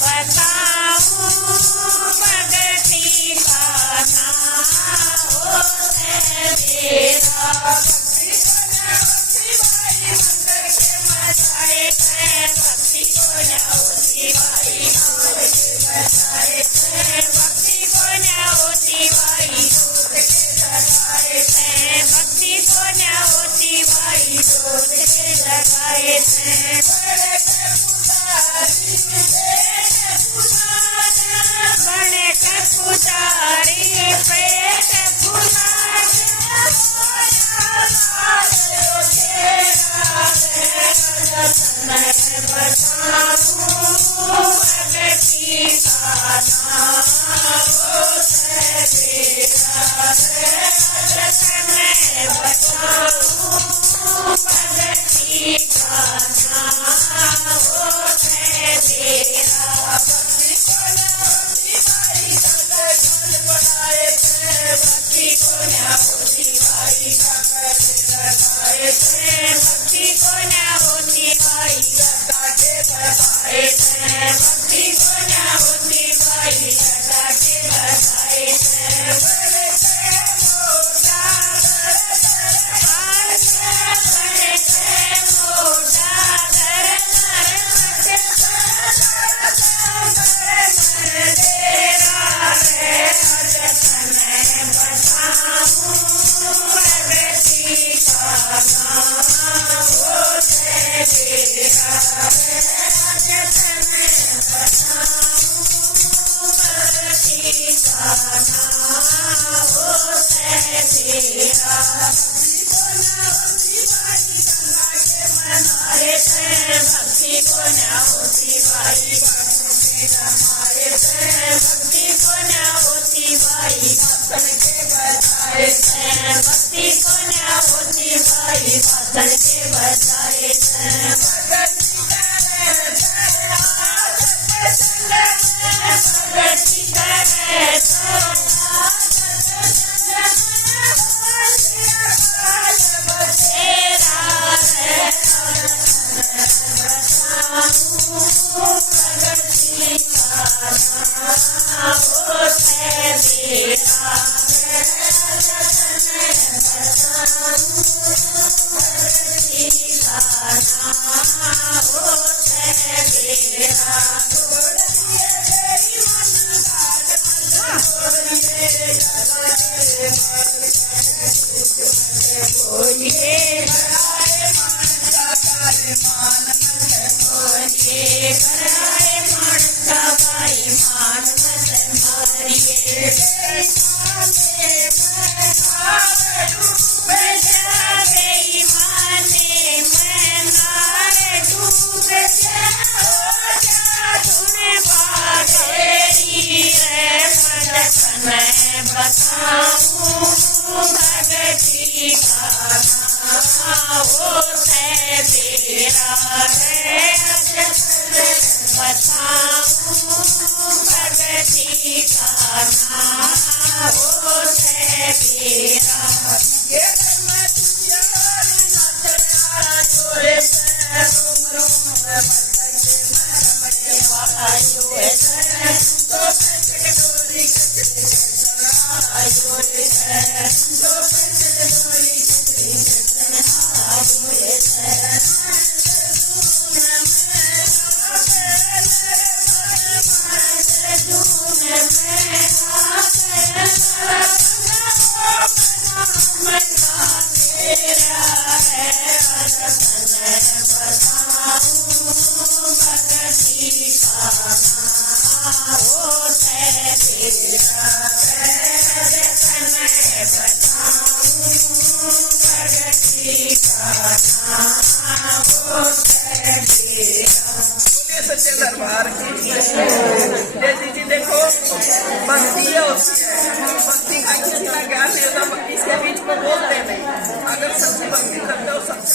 बताऊं भगती का नाम होते मेरा। भक्ति को न्याओ भाई मंदिर के मचाए थे, भक्ति को न्याओ भाई मंदिर के मचाए थे, भक्ति को न्याओ भाई दूध के जगाए थे, भक्ति को न्याओ भाई दूध के जगाए थे। बड़े के पुजारी बड़े के पुजारी पेट फुलाए मैं बताऊं भगती का नाम होते मेरा। मैं बताऊं भगती का नाम होते मेरा। भक्ति को न्याओ भाई सगल बनाए थे, भक्ति को न्याओ भाई सगल लगाए थे, भक्ति को न्याओ भाई लगा के लगाए थे, भक्ति को न्याओ भाई लगा के लगाए थे। बड़े के मोटा बड़े के मोटा दर तेरा है मैं बताऊं भगती का नाम होते मेरा। मैं बताऊं भगती का नाम होते मेरा। भक्ति को न्याओ भाई हमारे थे, भक्ति को न्याओ भाई बातन के बजाए थे, भक्ति को न्याओ भाई बातन के बजाए थे। भगती करे मैं बताऊं भगती का नाम होते मेरा है। बताऊं भगती का नाम होते मेरा। सच्चे दरबार की जैसी जी देखो भक्ति है भक्ति का किसी का ज्ञान नहीं होता, भक्ति इसके बीच में बोलते नहीं। अगर सच्ची भक्ति करते हो सच्ची